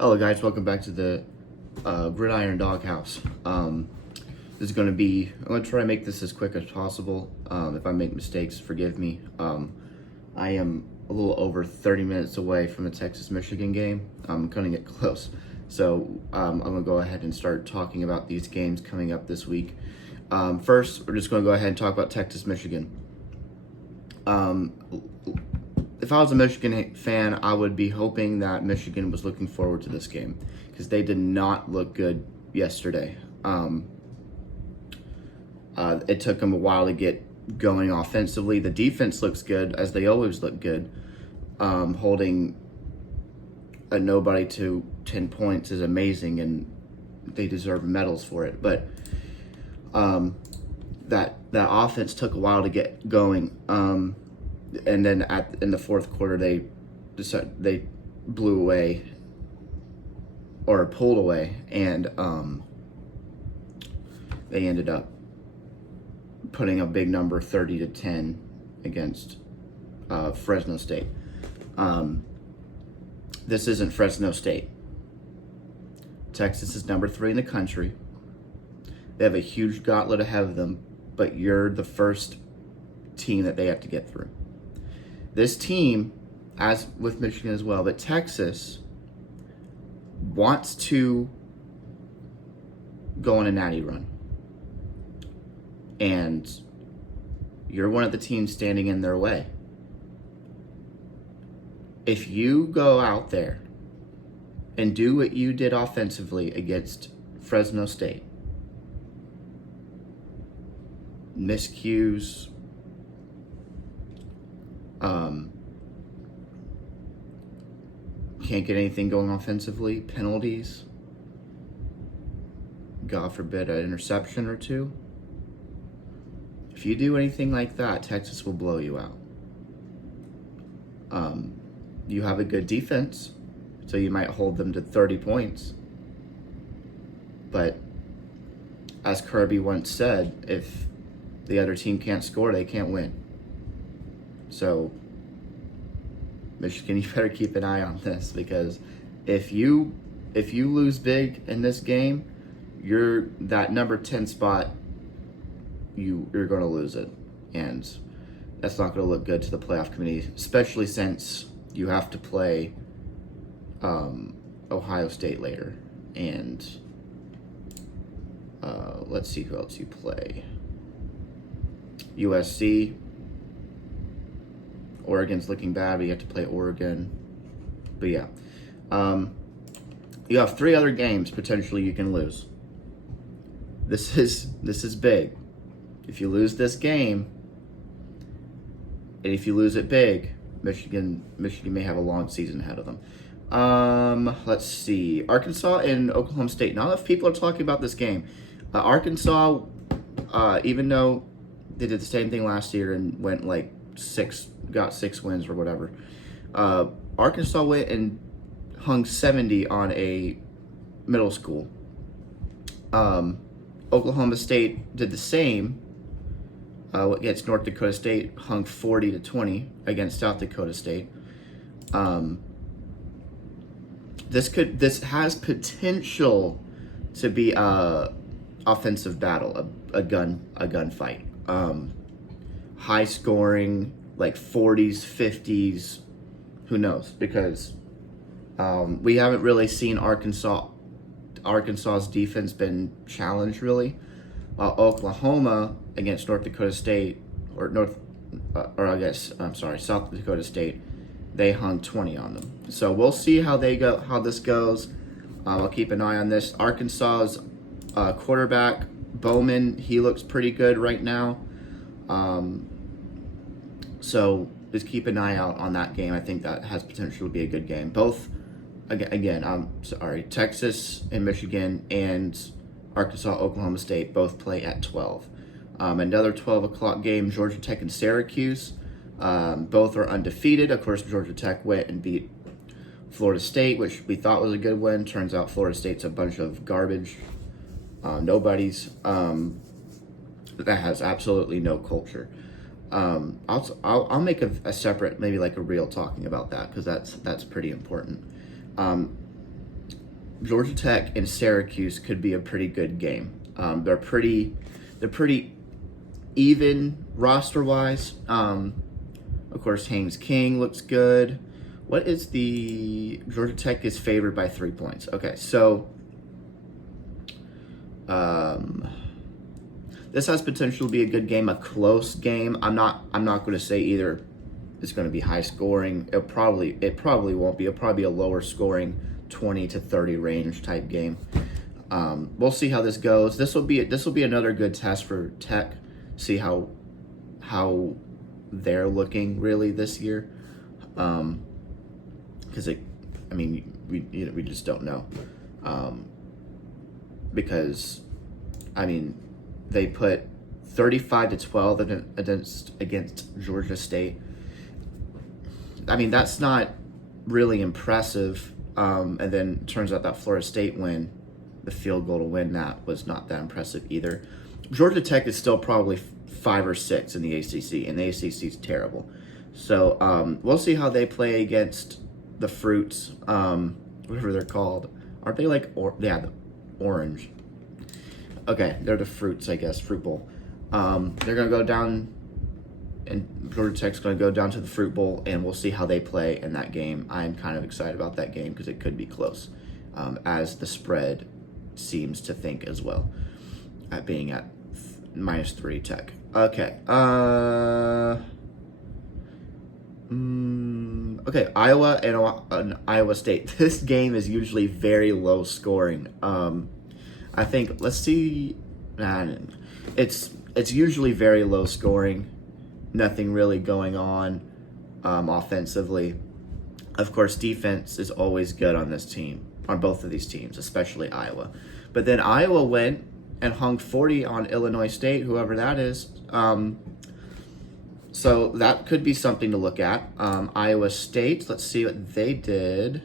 Hello guys, welcome back to the Gridiron Doghouse. This is going to be, I'm going to try to make this as quick as possible. If I make mistakes, forgive me. I am a little over 30 minutes away from the Texas-Michigan game. I'm cutting it close. So I'm going to go ahead and start talking about these games coming up this week. First, we're just going to go ahead and talk about Texas-Michigan. If I was a Michigan fan, I would be hoping that Michigan was looking forward to this game because they did not look good yesterday. It took them a while to get going offensively. The defense looks good, as they always look good. Holding a nobody to 10 points is amazing, and they deserve medals for it. But that offense took a while to get going. And then in the fourth quarter, they blew away or pulled away, and they ended up putting a big number, 30-10, against Fresno State. This isn't Fresno State. Texas is number 3 in the country. They have a huge gauntlet ahead of them, but you're the first team that they have to get through. This team, as with Michigan as well, but Texas wants to go on a natty run. And you're one of the teams standing in their way. If you go out there and do what you did offensively against Fresno State, miscues, can't get anything going offensively, penalties, God forbid an interception or two. If you do anything like that, Texas will blow you out. You have a good defense, so you might hold them to 30 points. But as Kirby once said, if the other team can't score, they can't win. So Michigan, you better keep an eye on this, because if you lose big in this game, you're that number 10 spot, you're going to lose it, and that's not going to look good to the playoff committee, especially since you have to play Ohio State later, and let's see who else you play. USC. Oregon's looking bad, but you have to play Oregon. But yeah, you have 3 other games potentially you can lose. This is big. If you lose this game, and if you lose it big, Michigan may have a long season ahead of them. Let's see, Arkansas and Oklahoma State. Not enough people are talking about this game. Arkansas, even though they did the same thing last year and went like got 6 wins or whatever. Arkansas went and hung 70 on a middle school. Oklahoma State did the same against North Dakota State, hung 40-20 against South Dakota State. This has potential to be a offensive battle, a gunfight. High scoring, like 40s, 50s, who knows? Because we haven't really seen Arkansas's defense been challenged really, while Oklahoma against North Dakota State South Dakota State, they hung 20 on them. So we'll see how this goes. I'll keep an eye on this. Arkansas's quarterback Bowman, he looks pretty good right now. So just keep an eye out on that game. I think that has potential to be a good game. Both, Texas and Michigan and Arkansas, Oklahoma State both play at 12. Another 12 o'clock game, Georgia Tech and Syracuse. Both are undefeated. Of course, Georgia Tech went and beat Florida State, which we thought was a good win. Turns out Florida State's a bunch of garbage. Nobodies. That has absolutely no culture. I'll make a separate, maybe like a reel talking about that, because that's pretty important. Georgia Tech and Syracuse could be a pretty good game. They're pretty even roster wise. Of course, Haynes King looks good. What is the Georgia Tech is favored by 3 points? Okay, so this has potential to be a good game, a close game. I'm not going to say either it's going to be high scoring. It probably won't be. It'll probably be a lower scoring 20 to 30 range type game. We'll see how this goes. This will be another good test for Tech. See how they're looking really this year. Because we just don't know. Because they put 35-12 against Georgia State. That's not really impressive. And then turns out that Florida State win, the field goal to win that, was not that impressive either. Georgia Tech is still probably 5 or 6 in the ACC, and the ACC is terrible. So we'll see how they play against the Fruits, whatever they're called. Aren't they the Orange? Okay, they're the Fruits, I guess, Fruit Bowl. They're going to go down, and Georgia Tech's going to go down to the Fruit Bowl, and we'll see how they play in that game. I'm kind of excited about that game because it could be close, as the spread seems to think as well, at being at -3 Tech. Okay. Okay, Iowa and Iowa State. This game is usually very low scoring. I think, let's see, it's usually very low scoring. Nothing really going on offensively. Of course, defense is always good on this team, on both of these teams, especially Iowa. But then Iowa went and hung 40 on Illinois State, whoever that is. So that could be something to look at. Iowa State, let's see what they did.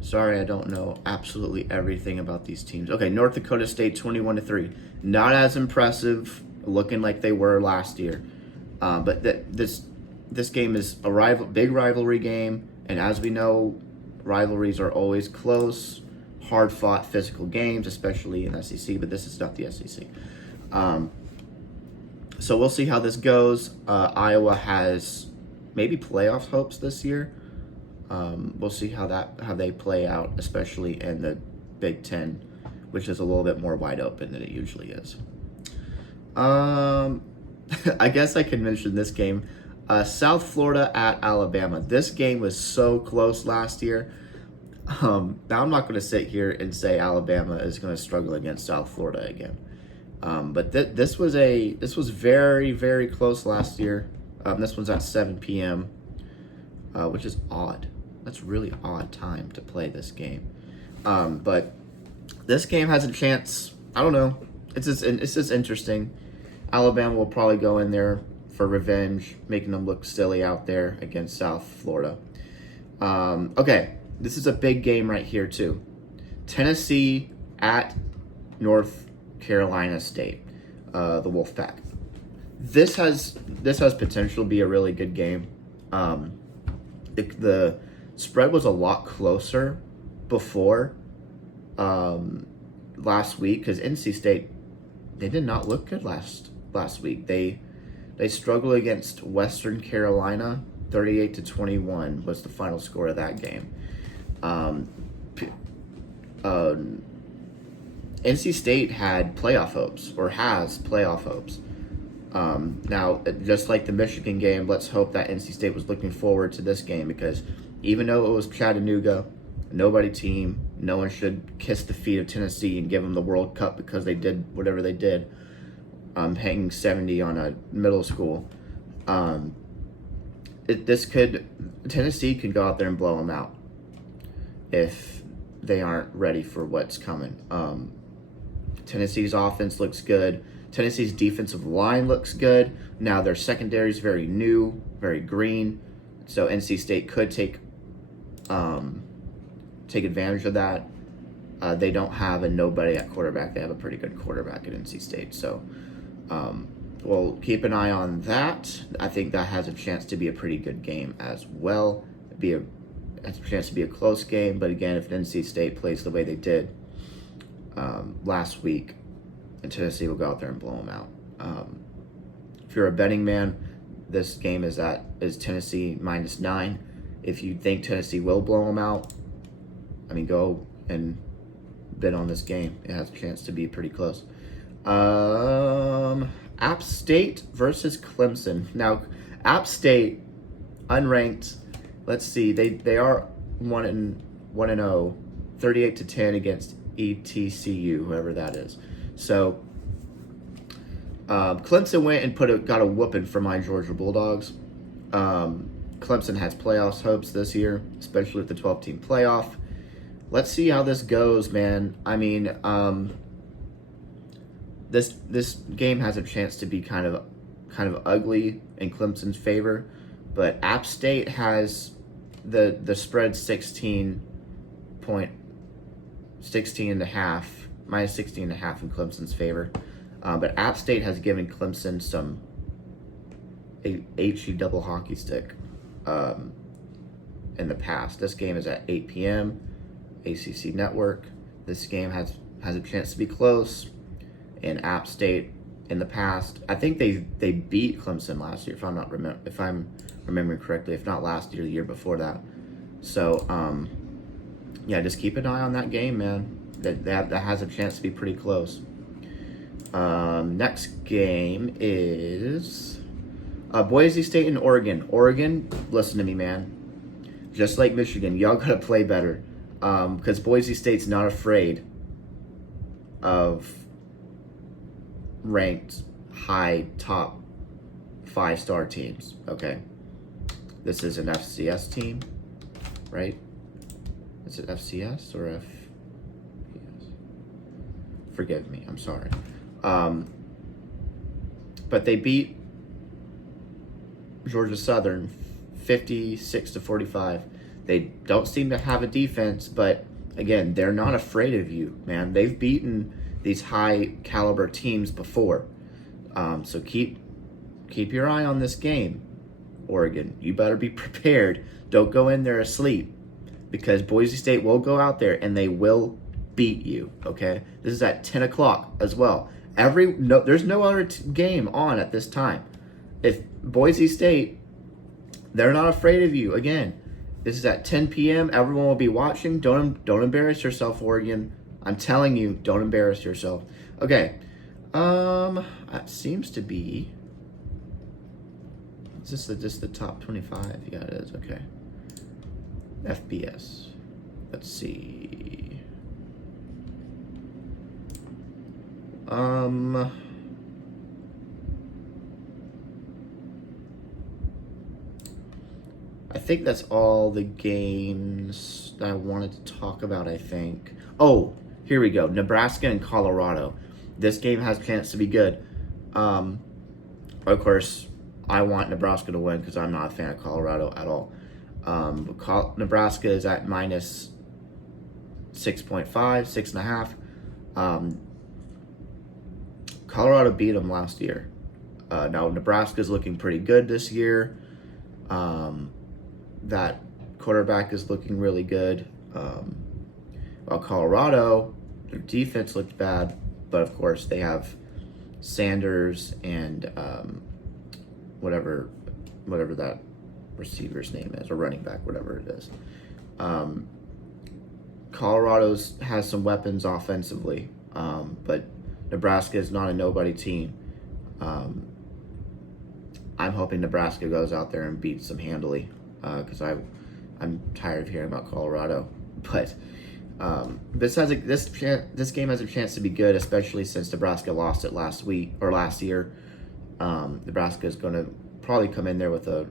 Sorry, I don't know absolutely everything about these teams. Okay, North Dakota State 21-3. Not as impressive, looking like they were last year. But this game is a big rivalry game, and as we know, rivalries are always close, hard-fought physical games, especially in SEC, but this is not the SEC. So we'll see how this goes. Iowa has maybe playoff hopes this year. We'll see how they play out, especially in the Big Ten, which is a little bit more wide open than it usually is. I guess I can mention this game. South Florida at Alabama. This game was so close last year. Now I'm not going to sit here and say Alabama is going to struggle against South Florida again. But this was very, very close last year. This one's at 7 p.m., which is odd. That's really odd time to play this game. But this game has a chance. I don't know. It's just interesting. Alabama will probably go in there for revenge, making them look silly out there against South Florida. Okay, this is a big game right here too. Tennessee at North Carolina State, the Wolfpack. This has potential to be a really good game. The spread was a lot closer before last week because NC State, they did not look good last week. They struggled against Western Carolina. 38-21 was the final score of that game. NC State had playoff hopes, or has playoff hopes. Now, just like the Michigan game, let's hope that NC State was looking forward to this game, because even though it was Chattanooga, nobody team, no one should kiss the feet of Tennessee and give them the World Cup because they did whatever they did, hanging 70 on a middle school. Tennessee could go out there and blow them out if they aren't ready for what's coming. Tennessee's offense looks good. Tennessee's defensive line looks good. Now their secondary is very new, very green. So NC State could take advantage of that. They don't have a nobody at quarterback. They have a pretty good quarterback at NC State. So we'll keep an eye on that. I think that has a chance to be a pretty good game as well. Be a has a chance to be a close game. But again, if NC State plays the way they did last week, and Tennessee will go out there and blow them out. If you're a betting man, this game is Tennessee -9. If you think Tennessee will blow them out, I mean, go and bet on this game. It has a chance to be pretty close. App State versus Clemson. Now, App State, unranked. Let's see. They are 1-0, 38-10 against ETCU, whoever that is. So Clemson went and got a whooping for my Georgia Bulldogs. Clemson has playoffs hopes this year, especially with the 12-team playoff. Let's see how this goes, man. I mean, this game has a chance to be kind of ugly in Clemson's favor, but App State has the spread 16 and a half, minus 16 and a half in Clemson's favor. But App State has given Clemson some HE double hockey stick in the past. This game is at 8 p.m. ACC Network. This game has a chance to be close. And App State in the past, I think they beat Clemson last year, if I'm remembering correctly. If not last year, the year before that. So yeah, just keep an eye on that game, man. That has a chance to be pretty close. Next game is Boise State and Oregon. Oregon, listen to me, man. Just like Michigan, y'all gotta play better. Because Boise State's not afraid of ranked high top 5-star teams. Okay, this is an FCS team, right? Is it FCS or FBS? Forgive me, I'm sorry. But they beat Georgia Southern 56-45. They don't seem to have a defense, but again, they're not afraid of you, man. They've beaten these high caliber teams before. So keep your eye on this game, Oregon. You better be prepared. Don't go in there asleep, because Boise State will go out there and they will beat you, okay? This is at 10 o'clock as well. There's no other game on at this time. If Boise State, they're not afraid of you. Again, this is at 10 p.m. Everyone will be watching. Don't embarrass yourself, Oregon. I'm telling you, don't embarrass yourself. Okay. That seems to be. Is this just the top 25? Yeah, it is. Okay. FBS. Let's see. I think that's all the games that I wanted to talk about, I think. Oh, here we go. Nebraska and Colorado. This game has a chance to be good. Of course, I want Nebraska to win because I'm not a fan of Colorado at all. Nebraska is at minus 6.5, 6.5. Colorado beat them last year. Now, Nebraska's looking pretty good this year. That quarterback is looking really good. While Colorado, their defense looked bad, but of course they have Sanders and whatever that receiver's name is, or running back, whatever it is. Colorado's has some weapons offensively, but Nebraska is not a nobody team. I'm hoping Nebraska goes out there and beats them handily, because I'm tired of hearing about Colorado. But this game has a chance to be good, especially since Nebraska lost it last year. Nebraska is going to probably come in there with a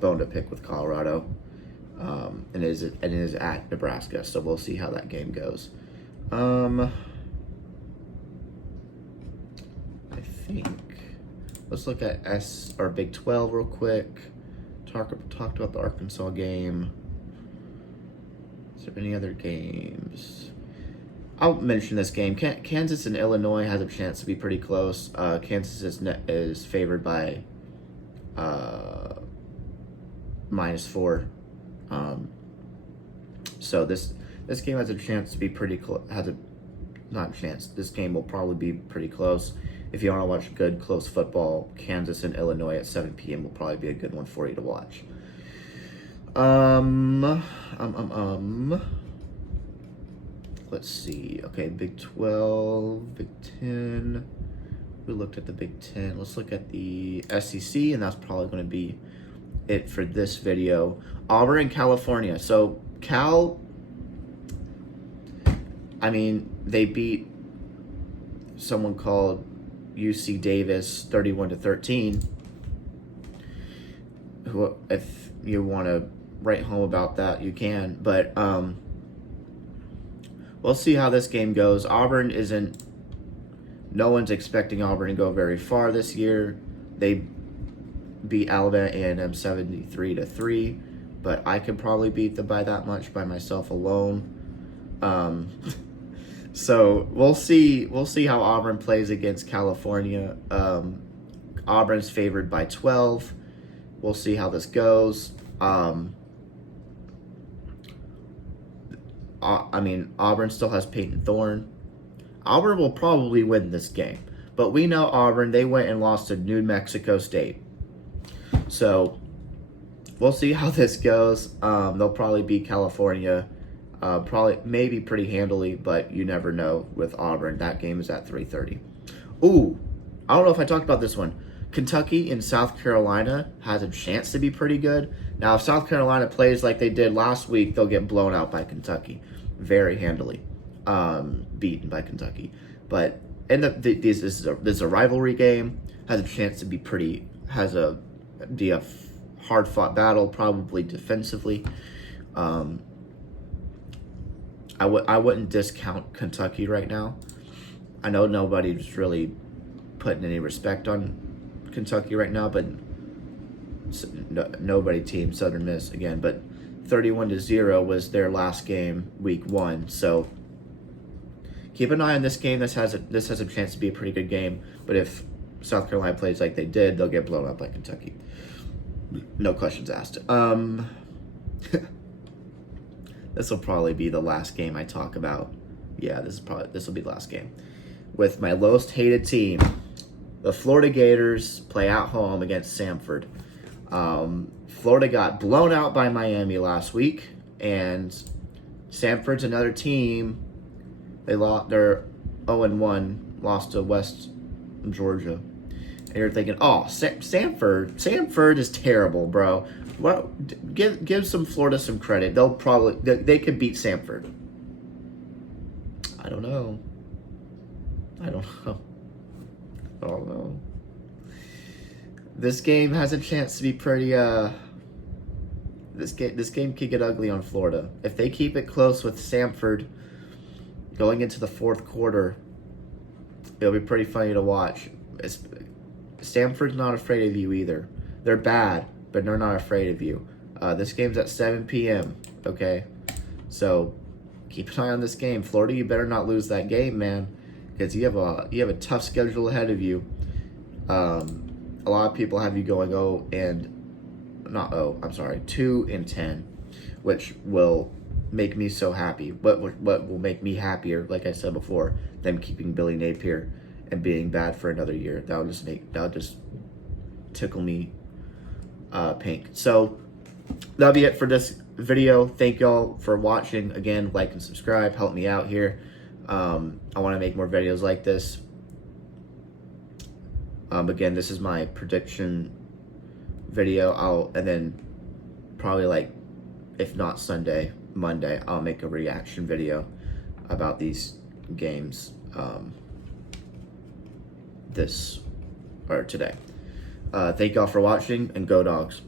bone to pick with Colorado, and it is at Nebraska, so we'll see how that game goes. I think let's look at Big 12 real quick. Talked about the Arkansas game. Is there any other games? I'll mention this game. Kansas and Illinois has a chance to be pretty close. Kansas is favored by -4. So this game has a chance to be pretty close. Not a chance. This game will probably be pretty close. If you want to watch good, close football, Kansas and Illinois at 7 p.m. will probably be a good one for you to watch. Let's see. Okay, Big 12, Big 10. We looked at the Big 10. Let's look at the SEC, and that's probably going to be it for this video. Auburn and California. So Cal, I mean, they beat someone called UC Davis 31-13. Who, if you want to write home about that, you can. But we'll see how this game goes. Auburn isn't. No one's expecting Auburn to go very far this year. They beat Alabama A&M 73-3, but I could probably beat them by that much by myself alone. So we'll see. We'll see how Auburn plays against California. Auburn's favored by 12. We'll see how this goes. I mean, Auburn still has Peyton Thorne. Auburn will probably win this game, but we know Auburn. They went and lost to New Mexico State. So we'll see how this goes. They'll probably beat California. Maybe pretty handily, but you never know with Auburn. That game is at 3:30. Ooh, I don't know if I talked about this one. Kentucky and South Carolina has a chance to be pretty good. Now, if South Carolina plays like they did last week, they'll get blown out by Kentucky very handily, beaten by Kentucky. But this is a rivalry game. Has a chance to be be a hard fought battle, probably defensively. I wouldn't discount Kentucky right now. I know nobody's really putting any respect on Kentucky right now, but nobody team Southern Miss again. But 31-0 was their last game, week 1. So keep an eye on this game. This has a chance to be a pretty good game. But if South Carolina plays like they did, they'll get blown up by Kentucky. No questions asked. This will probably be the last game I talk about. Yeah, this will be the last game. With my most hated team, the Florida Gators play at home against Samford. Florida got blown out by Miami last week, and Samford's another team. They're 0-1, lost to West Georgia. And you're thinking, oh, Samford is terrible, bro. Well, give some Florida some credit. They could beat Samford. I don't know. This game has a chance to be pretty. This game could get ugly on Florida if they keep it close with Samford going into the fourth quarter. It'll be pretty funny to watch. Samford's not afraid of you either. They're bad, but they're not afraid of you. This game's at 7 p.m., okay? So keep an eye on this game. Florida, you better not lose that game, man, because you have a tough schedule ahead of you. A lot of people have you going 2-10, which will make me so happy. What will make me happier, like I said before, them keeping Billy Napier and being bad for another year. That'll just tickle me pink. So that'll be it for this video. Thank y'all for watching. Again, like and subscribe, help me out here. I want to make more videos like this. Again, this is my prediction video. And then probably, if not Sunday, Monday, I'll make a reaction video about these games today. Thank y'all for watching, and go Dogs.